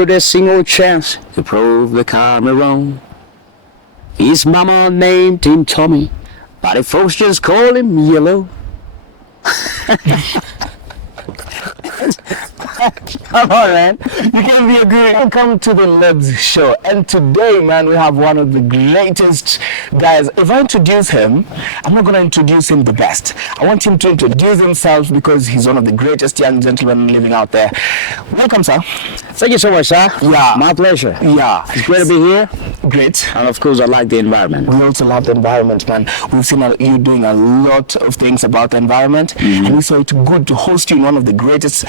a single chance to prove the karma wrong. His mama named him Tommy, but the folks just call him Yellow. Come on, man. You can be a good. Welcome to the Lebs Show. And today, man, we have one of the greatest guys. If I introduce him, I'm not going to introduce him the best. I want him to introduce himself because he's one of the greatest young gentlemen living out there. Welcome, sir. Thank you so much, sir. Yeah. My pleasure. Yeah. It's great to be here. Great. And of course, I like the environment. We also love the environment, man. We've seen you doing a lot of things about the environment, and we saw it good to host you in one of the greatest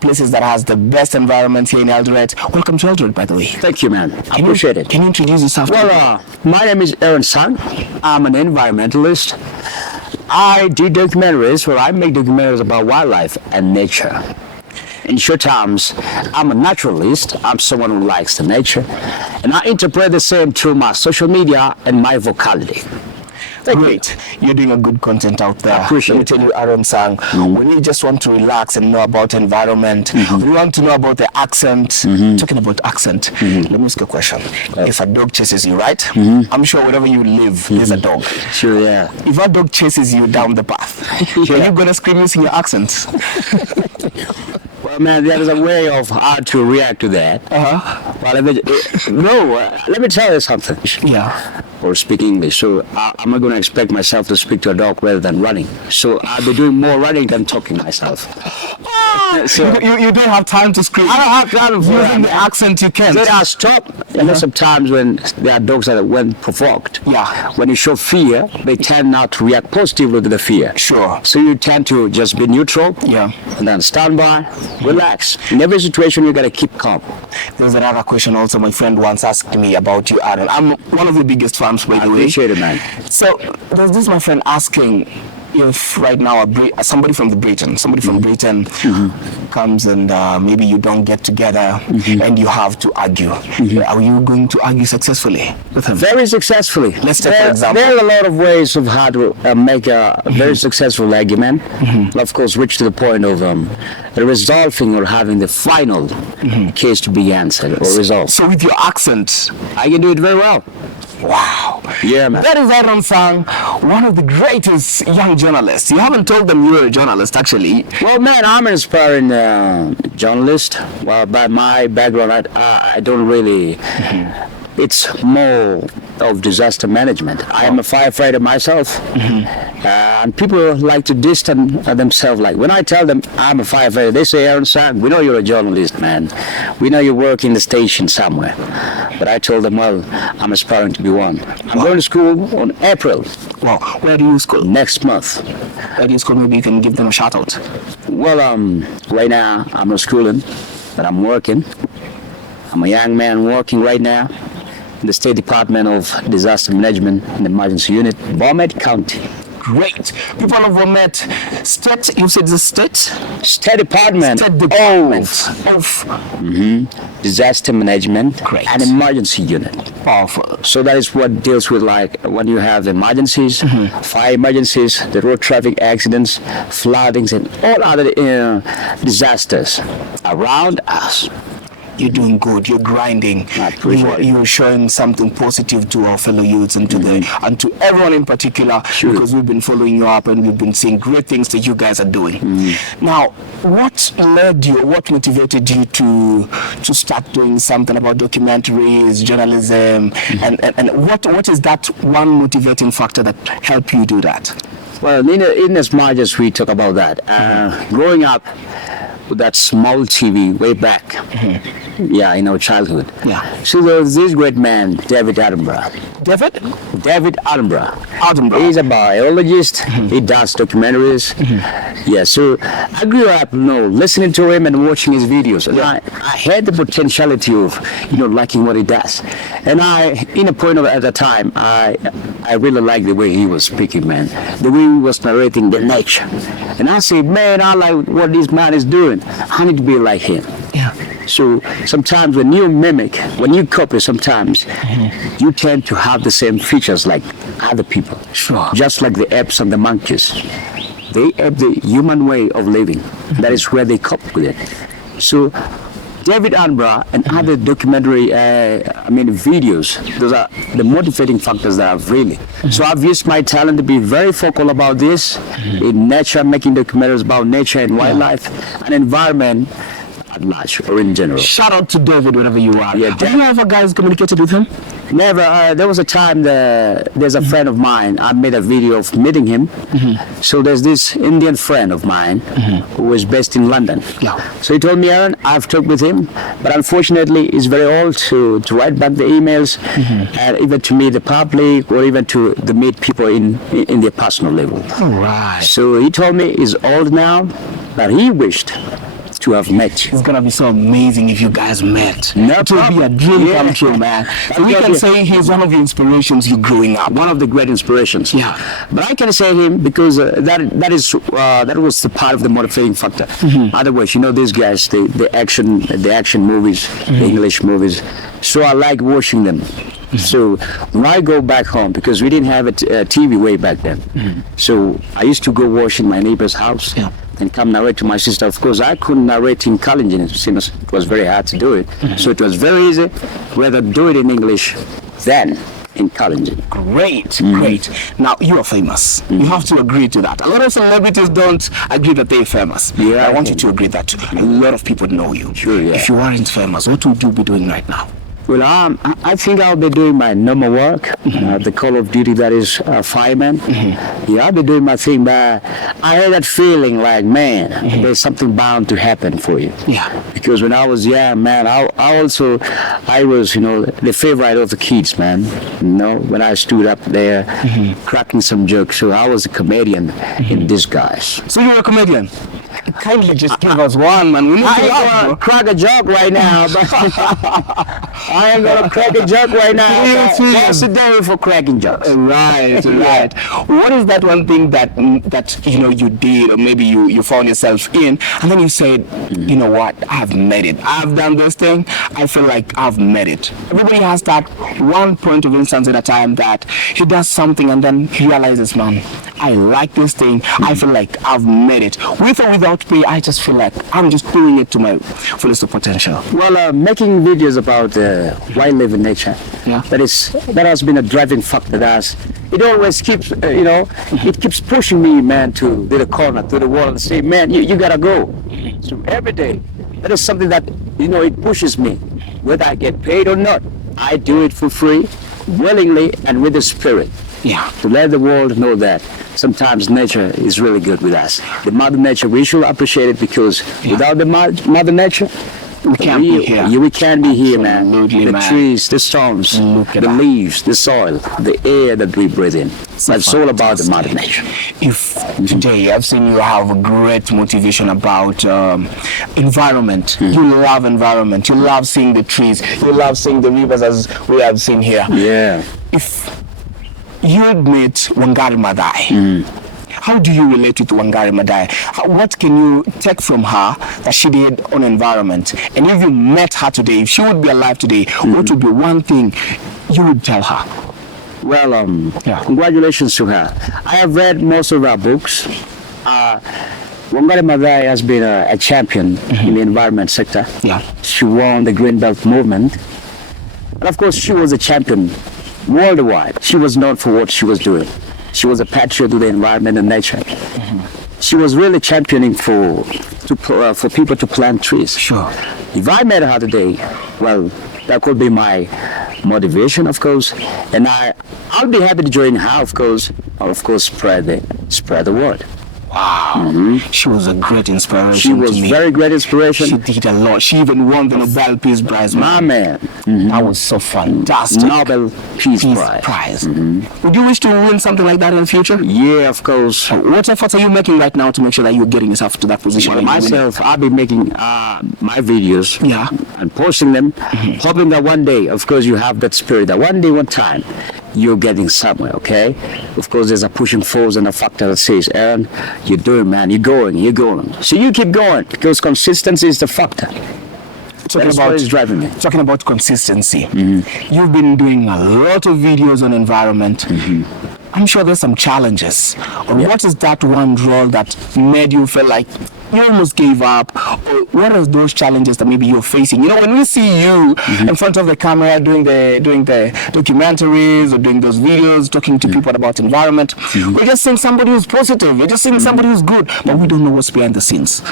places that has the best environment here in Eldoret. Welcome to Eldoret, by the way. Thank you, man. I appreciate it. Can you introduce yourself? Well, my name is Aaron Sang. I'm an environmentalist. I do documentaries where I make documentaries about wildlife and nature. In short terms, I'm a naturalist. I'm someone who likes the nature. And I interpret the same through my social media and my vocality. Great. You're doing a good content out there. I appreciate Let me tell you, Aaron Sang, when you just want to relax and know about environment, when you want to know about the accent, talking about accent, let me ask you a question. If a dog chases you, right? I'm sure wherever you live, there's a dog. Sure, yeah. If a dog chases you down the path, are you going to scream using your accent? Well, man, there is a way of how to react to that. Well, let me tell you something. Yeah. Or speak English. So I'm not going to expect myself to speak to a dog rather than running. So I'll be doing more running than talking myself. So you don't have time to scream. I don't have time for using the accent you can't. Then I stop. And there's sometimes when there are dogs that are when provoked. Yeah. When you show fear, they tend not to react positively to the fear. Sure. So you tend to just be neutral. Yeah. And then stand by, relax. In every situation, you got to keep calm. There's another question also my friend once asked me about you, Aaron. I'm one of the biggest fans, by the way. I appreciate it, man. So there's this my friend asking if right now somebody from Britain comes and maybe you don't get together and you have to argue. Are you going to argue successfully with him? Very successfully. Let's take an example. There are a lot of ways of how to make a very successful argument. Of course, reach to the point of resolving or having the final case to be answered or resolved. So with your accent, I can do it very well. Wow. Yeah, man. That is Aaron Sang, one of the greatest young journalists. You haven't told them you're a journalist, actually. Well, man, I'm an aspiring journalist. Well, by my background, I don't really... It's more of disaster management. I am a firefighter myself. And people like to distance themselves. Like when I tell them I'm a firefighter, they say, Aaron Sang, we know you're a journalist, man. We know you work in the station somewhere. But I told them, well, I'm aspiring to be one. I'm going to school on April. Wow. Where do you school? Next month. Where do you school? Maybe you can give them a shout out. Well, right now I'm not schooling, but I'm working. I'm a young man working right now in the State Department of Disaster Management and Emergency Unit, Bomet County. Great. People of Bomet State, you said the state? State Department, of Disaster Management and Emergency Unit. Powerful. So that is what deals with like when you have emergencies, fire emergencies, the road traffic accidents, floodings, and all other disasters around us. You're doing good. You're grinding. You're showing something positive to our fellow youths and to and to everyone in particular, because we've been following you up and we've been seeing great things that you guys are doing. Now, what led you? What motivated you to start doing something about documentaries, journalism, and what is that one motivating factor that helped you do that? Well, in as much as we talk about that, growing up with that small TV way back, in our childhood. Yeah. So there was this great man, David Attenborough. David Attenborough. He's a biologist. He does documentaries. Yeah. So I grew up, listening to him and watching his videos, and I had the potentiality of, liking what he does. And at the time, I really liked the way he was speaking, man. The way he was narrating the nature. And I said, man, I like what this man is doing. I need to be like him. Yeah. So sometimes when you mimic, when you copy, sometimes you tend to have the same features like other people. Sure. Just like the apes and the monkeys. They have the human way of living. That is where they cope with it. So David Attenborough and other documentary, videos. Those are the motivating factors that I've really. So I've used my talent to be very focal about this in nature, making documentaries about nature and wildlife and environment at large or in general. Shout out to David wherever you are. Yeah, have you ever guys communicated with him? Never. There was a time there's a friend of mine. I made a video of meeting him. So there's this Indian friend of mine who is based in London. Yeah. So he told me, Aaron, I've talked with him, but unfortunately he's very old to write back the emails and even to meet the public or even to meet people in their personal level. All right. So he told me he's old now, but he wished to have met you. It's gonna be so amazing if you guys met. No It will be a dream come true, man. So we can say he's one of the inspirations you growing up. One of the great inspirations. Yeah. But I can say him because that was the part of the motivating factor. Otherwise, these guys, the action movies, the English movies. So I like watching them. So when I go back home, because we didn't have a TV way back then, so I used to go watch in my neighbor's house. Yeah. And come narrate to my sister. Of course, I couldn't narrate in Kalenjin since it was very hard to do it. So it was very easy whether do it in English than in Kalenjin. Great. Now, you are famous. You have to agree to that. A lot of celebrities don't agree that they're famous. Yeah, I want you to agree that a lot of people know you. Sure, yeah. If you weren't famous, what would you be doing right now? Well, I think I'll be doing my normal work, the Call of Duty, that is fireman. Yeah, I'll be doing my thing, but I had that feeling like, man, there's something bound to happen for you. Yeah. Because when I was young, man, I was, the favorite of the kids, man. When I stood up there cracking some jokes, so I was a comedian in disguise. So you're a comedian? Kindly just give us one, man. We need to I ain't laugh, gonna crack a joke right now, but I ain't gonna crack a joke right now. What's the day for cracking jokes? Right. What is that one thing that you did, or maybe you found yourself in, and then you said, you know what, I've made it. I've done this thing. I feel like I've made it. Everybody has that one point of instance at a time that he does something and then he realizes, man, I like this thing. I feel like I've made it. With or without pay, I just feel like I'm just doing it to my fullest of potential. Well, making videos about wildlife and nature, that has been a driving factor. It always keeps, it keeps pushing me, man, to the corner, to the wall, and say, man, you gotta go. So every day, that is something that, it pushes me, whether I get paid or not. I do it for free, willingly, and with the spirit. Yeah. To let the world know that sometimes nature is really good with us. The Mother Nature, we should appreciate it, because without the Mother Nature, we can't be here. We can't be here, man. Absolutely, the trees, the stones, the leaves, the soil, the air that we breathe in. That's all about the Mother Nature. If today I've seen you have a great motivation about environment. You love environment. You love seeing the trees. You love seeing the rivers, as we have seen here. Yeah. If you met Wangari Maathai, how do you relate with Wangari Maathai? What can you take from her that she did on environment? And if you met her today, if she would be alive today, what would be one thing you would tell her? Well, congratulations to her. I have read most of her books. Wangari Maathai has been a champion in the environment sector. Yeah. She won the Green Belt movement. And of course, she was a champion worldwide. She was known for what she was doing. She was a patriot to the environment and nature. She was really championing for people to plant trees. Sure. If I met her today, well, that could be my motivation, of course, and I'll be happy to join her, of course. I'll, of course, spread the word. Wow. She was a great inspiration. She was to me. Very great inspiration. She did a lot. She even won the Nobel Peace Prize. My man. That was so fantastic. Nobel Peace Prize. Would you wish to win something like that in the future? Yeah, of course. What efforts are you making right now to make sure that you're getting yourself to that position? Well, myself, I'll be making my videos and posting them, hoping that one day, of course, you have that spirit, that one day, one time, you're getting somewhere, okay? Of course, there's a pushing force and a factor that says, Aaron, you're doing, man, you're going. So you keep going, because consistency is the factor. Driving me. Talking about consistency, you've been doing a lot of videos on environment. I'm sure there's some challenges. What is that one role that made you feel like, you almost gave up? Or what are those challenges that maybe you're facing? You know, when we see you in front of the camera doing the documentaries or doing those videos, talking to people about environment, we're just seeing somebody who's positive. We're just seeing somebody who's good, but we don't know what's behind the scenes.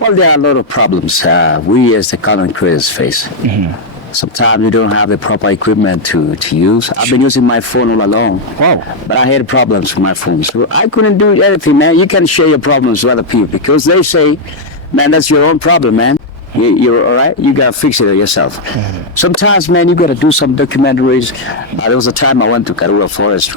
Well, there are a lot of problems we as the content creators face. Sometimes you don't have the proper equipment to use. I've been using my phone all along. Wow. But I had problems with my phone. So I couldn't do anything, man. You can share your problems with other people because they say, man, that's your own problem, man. You're all right. You gotta fix it yourself. Sometimes, man, you gotta do some documentaries. There was a time I went to Karura Forest.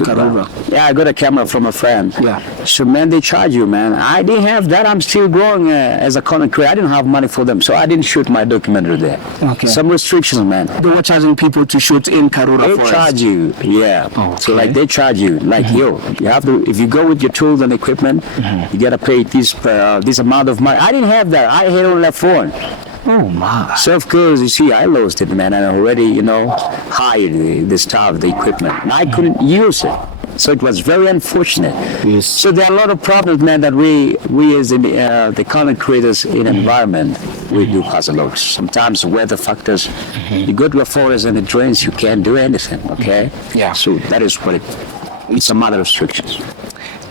Yeah, I got a camera from a friend. Yeah. So, man, they charge you, man. I didn't have that. I'm still growing as a content creator. I didn't have money for them, so I didn't shoot my documentary there. Okay. Some restrictions, man. They were charging people to shoot in Karura They Forest. charge you, yeah. Okay. So like they charge you, like yo, you have to. If you go with your tools and equipment, you gotta pay this amount of money. I didn't have that. I had only a phone. Oh my. So of course, you see, I lost it, man. I already, hired the staff, the equipment, and I couldn't use it. So it was very unfortunate. Yes. So there are a lot of problems, man, that we as the content creators in environment, we do pass a lot. Sometimes weather factors. You go to a forest and it rains, you can't do anything. Okay. Yeah. So that is what it's a matter of restrictions.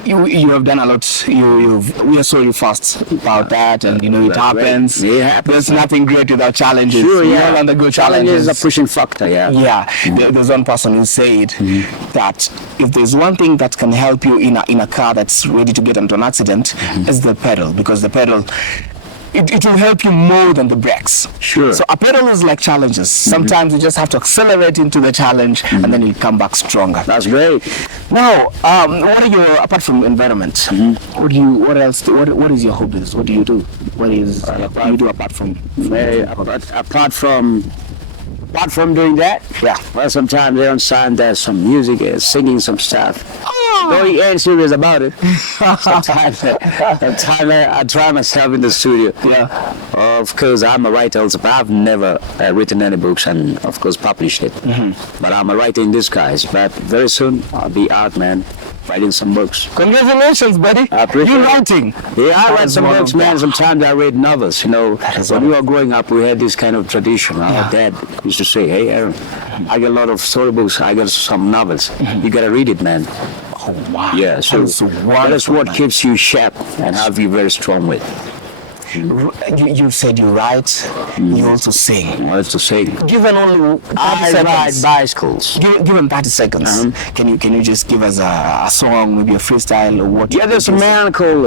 You have done a lot. We are sorry fast about that, and it happens. It happens. There's nothing great without challenges. Sure, We yeah. all undergo Challenges are pushing factor, yeah. Yeah, there's one person who said that if there's one thing that can help you in a car that's ready to get into an accident, is the pedal, because the pedal, it will help you more than the brakes. Sure. So a pedal is like challenges. Sometimes you just have to accelerate into the challenge, and then you come back stronger. That's great. Now, what are your, apart from environment, what else, what is your hobbies? What do you do? What is you do apart from Apart from doing that, yeah. well, sometimes they're on side, there's some music, singing some stuff. Though he ain't serious about it. Sometimes I try myself in the studio. Yeah. Of course, I'm a writer also, but I've never written any books and, of course, published it. But I'm a writer in disguise. But very soon, I'll be out, man, writing some books. Congratulations, buddy. I appreciate You it. writing? Yeah, I read some books, man. Sometimes I read novels. When we were growing up, we had this kind of tradition. Our dad used to say, hey, Aaron, I got a lot of storybooks. I got some novels. You got to read it, man. Oh, wow. Yeah, so that is what keeps you sharp and have you very strong with. You said you write, you also sing. What to say? Given only 30 I seconds. ride bicycles. Given 30 seconds, can you just give us a song, maybe a freestyle or what? Yeah, there's a man called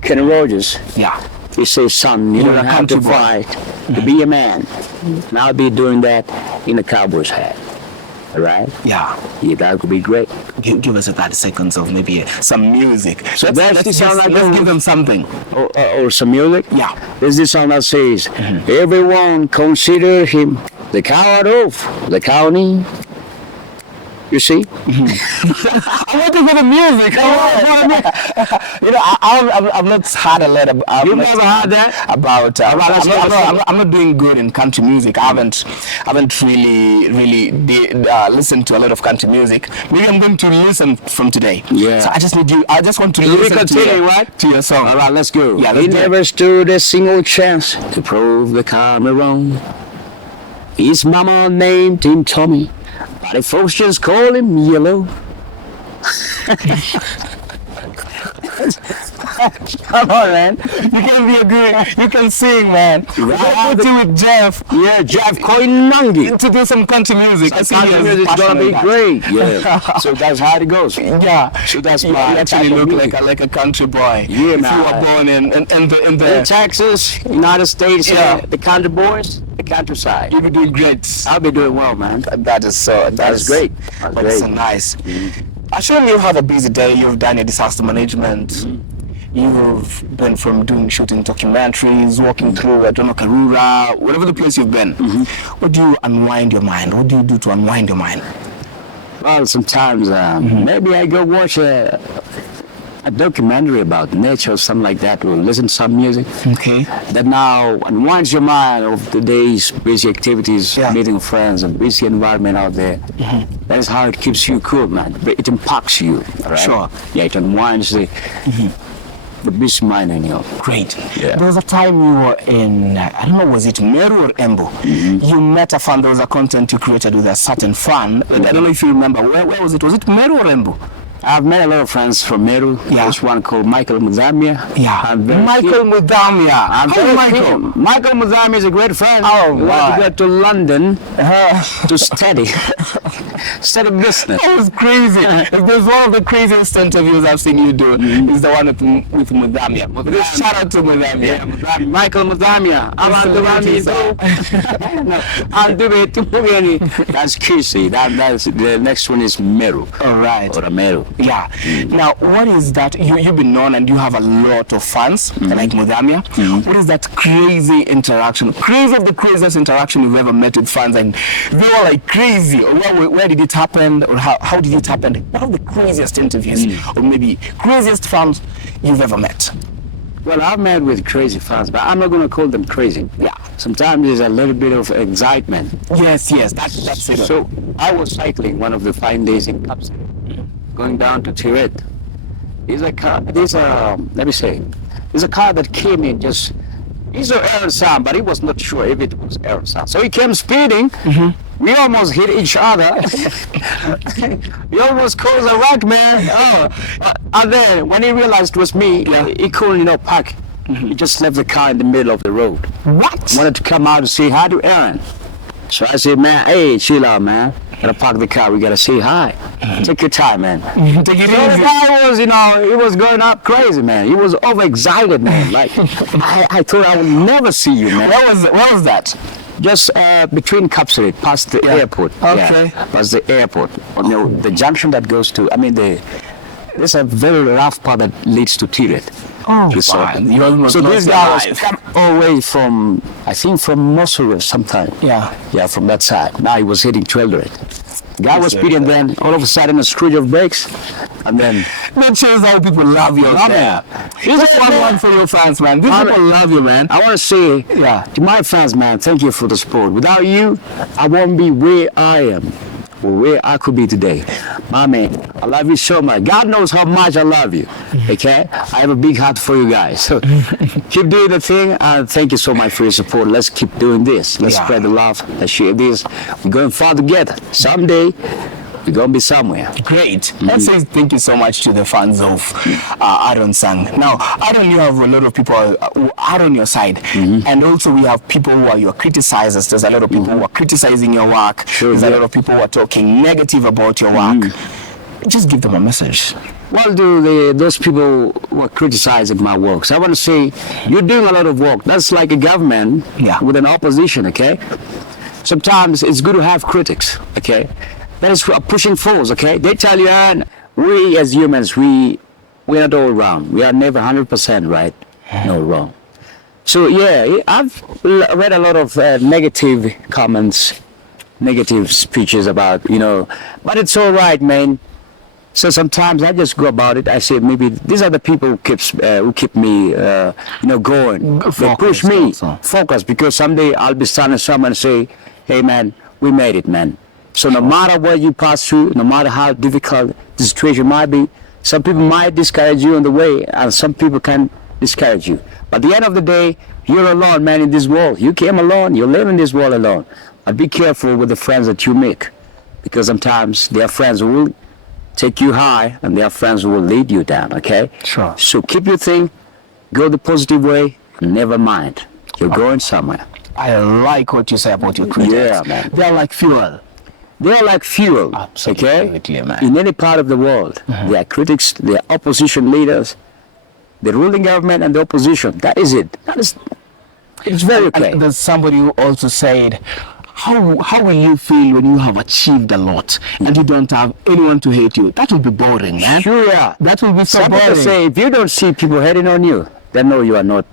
Kenny Rogers. Yeah. He says, son, you don't a have to country boy. fight to be a man. And I'll be doing that in a cowboy's hat. All right? Yeah. Yeah, that would be great. Give us a 30 seconds of maybe some music. So let's give them something. Or some music? Yeah. There's this song that says, everyone consider him the coward of the county. You see? I'm waiting for the music. I've not heard a lot about. You've never heard that? About. I'm not doing good in country music. I haven't really listened to a lot of country music. Maybe I'm going to listen from today. Yeah. So I just want to listen to your song. All right, let's go. Yeah, he never stood a single chance to prove the karma wrong. His mama named him Tommy, but the folks just call him Yellow. Come on, man. You can sing, man. Right. Put you with Jeff. Yeah, Jeff Koinangi. To do some country music. Country music's gonna be great. Yeah. So that's how it goes. Yeah. So that's you my actually look like a country boy. Yeah, if man. you were born in Texas, United States, the country boys, the countryside. You'll be doing great. I'll be doing well, man. That is so. That is great. That's so nice. I sure you had a busy day. You've done your disaster management. You've been from shooting documentaries, walking through, Karura, whatever the place you've been. What do you unwind your mind? What do you do to unwind your mind? Well, sometimes maybe I go watch a documentary about nature or something like that, or listen to some music. Okay. That now unwinds your mind of the day's busy activities, meeting friends, and busy environment out there. That is how it keeps you cool, man. It impacts you. Right? Sure. Yeah, it unwinds the beast mind in you. Great. Yeah. There was a time you were in, I don't know, was it Meru or Embu? You met a fan. There was a content you created with a certain fan. I don't know if you remember. Where was it? Was it Meru or Embu? I've met a lot of friends from Meru. Yeah. There's one called Michael Muzamia. Yeah. Michael Mudamia. Michael Muzamia is a great friend. Oh, we wow. want to go to London to study business. That was crazy. If there's one of the craziest interviews I've seen you do, is the one with Mudamia. Shout out to Mudamia. Yeah, Michael Muzamia. That's Kisi. That's the next one is Meru. All right. Or Meru. Yeah. Now, what is that? You've been known and you have a lot of fans, like Mudamia. What is that crazy interaction? Crazy of the craziest interaction you've ever met with fans, and they were like crazy. Or where did it happen? Or how did it happen? One of the craziest interviews, or maybe craziest fans you've ever met. Well, I've met with crazy fans, but I'm not going to call them crazy. Yeah. Sometimes there's a little bit of excitement. Yes, that's it. So I was cycling one of the fine days in Kapsa, going down to Tiret. There's a car, there's a car that came in just, he's an Aaron Sam, but he was not sure if it was Aaron Sam. So he came speeding, we almost hit each other. We almost caused a wreck, man. And then when he realized it was me, he couldn't, park. He just left the car in the middle of the road. What? Wanted to come out to say hi to Aaron. So I said, man, hey, chill out, man. Gotta park the car. We gotta say hi. Take your time, man. Take it So the easy. guy was, he was going up crazy, man. He was overexcited, man. Like, I thought I would never see you, man. What was that? Just between Kapsaret, past the airport. Okay. Yeah, past the airport. The junction that goes to, there's a very rough part that leads to Tiret. Oh, Resort. fine. You almost So lost this your guy life. was come all the way from, I think from Mosul sometime. Yeah. Yeah, from that side. Now he was hitting 12. The guy was speeding, then all of a sudden a screw of brakes, and then That shows how people love you out there. Just one for your fans, man. These people love you, man. I want to say to my fans, man, thank you for the support. Without you, I won't be where I am or where I could be today. My man, I love you so much. God knows how much I love you. Okay? I have a big heart for you guys. So keep doing the thing, and thank you so much for your support. Let's keep doing this. Let's spread the love. Let's share this. We're going far together. Someday, we're going to be somewhere. Great. Let's say thank you so much to the fans of Aaron Sang. Now, Aaron, you have a lot of people who are on your side. And also we have people who are your criticizers. There's a lot of people who are criticizing your work. There's a lot of people who are talking negative about your work. Just give them a message. Well, those people who are criticizing my works, I want to say, you're doing a lot of work. That's like a government with an opposition, okay? Sometimes it's good to have critics, okay? That is a pushing force, okay? They tell you, we as humans, we're not all wrong. We are never 100% right, no wrong. So, yeah, I've read a lot of negative comments, negative speeches about, but it's all right, man. So sometimes I just go about it. I say maybe these are the people who keep me, going. They push me focus, because someday I'll be standing somewhere and say, hey man, we made it, man. So no matter what you pass through, no matter how difficult the situation might be, some people might discourage you on the way, and some people can discourage you. But at the end of the day, you're alone, man, in this world. You came alone. You live in this world alone. But be careful with the friends that you make, because sometimes there are friends who will take you high, and there are friends who will lead you down, okay? Sure. So keep your thing, go the positive way, and never mind. You're going somewhere. I like what you say about your critics. Yeah, man. They're like fuel. They're like fuel, Absolutely, man. In any part of the world. There are critics, there are opposition leaders, the ruling government and the opposition. That is it. It's very okay. And there's somebody who also said, how will you feel when you have achieved a lot and you don't have anyone to hate you? That will be boring, man. Sure, yeah. That will be so Some boring. people say, if you don't see people hating on you, then know you are not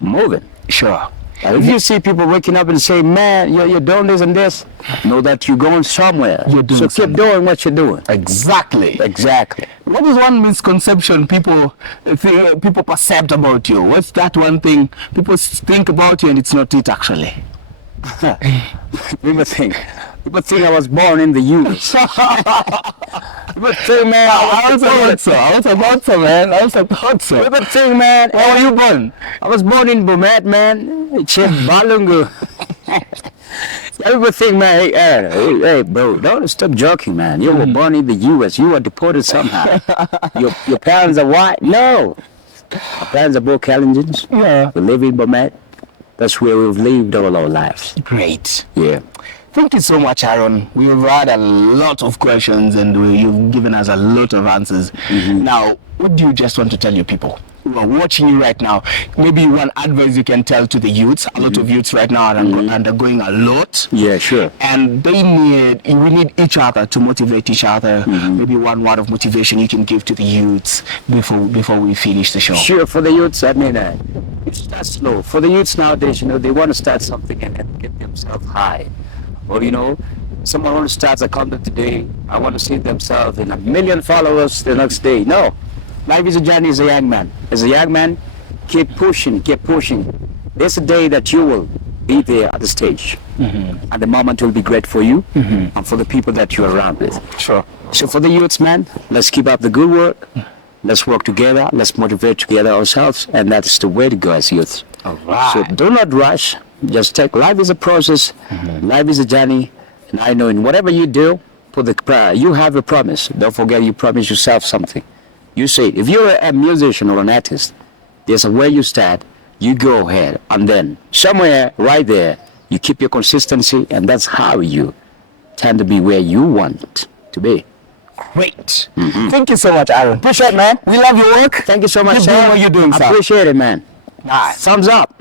moving. Sure. If you see people waking up and say, man, you're doing this and this, know that you're going somewhere. So keep doing what you're doing. Exactly. What is one misconception people perceive about you? What's that one thing people think about you and it's not it actually? People think I was born in the US. Good thing, man. I was about so. Man. I was about so. Good thing, man. Where were you born? I was born in Bomet, man. Chip Balungu. Good thing, man. Hey, bro, don't stop joking, man. You were born in the U.S. You were deported somehow. your parents are white? No. Our parents are both Kalenjins. Yeah. We live in Bomet. That's where we've lived all our lives. Great. Yeah. Thank you so much, Aaron. We've had a lot of questions and you've given us a lot of answers. Now, what do you just want to tell your people who are watching you right now? Maybe one advice you can tell to the youths. A lot of youths right now are undergoing a lot. Yeah, sure. And we need each other to motivate each other. Maybe one word of motivation you can give to the youths before we finish the show. Sure, for the youths, I mean, it starts slow. For the youths nowadays, they want to start something and then get themselves high. Or, someone wants to start a content today, I want to see themselves in 1 million followers the next day. No. Life is a journey as a young man. As a young man, keep pushing. There's a day that you will be there at the stage. And the moment will be great for you and for the people that you're around with. Sure. So for the youths, man, let's keep up the good work. Let's work together. Let's motivate together ourselves. And that's the way to go as youths. All right. So do not rush. Just take life is a process. Life is a journey. And I know in whatever you do, you have a promise. Don't forget you promise yourself something. You say, if you're a musician or an artist, there's a way you start, you go ahead. And then somewhere right there, you keep your consistency. And that's how you tend to be where you want to be. Great. Thank you so much, Aaron. Appreciate it, man. We love your work. Thank you so much, Keep sir. doing what you're doing, sir. I appreciate it, man. Nice. Thumbs up.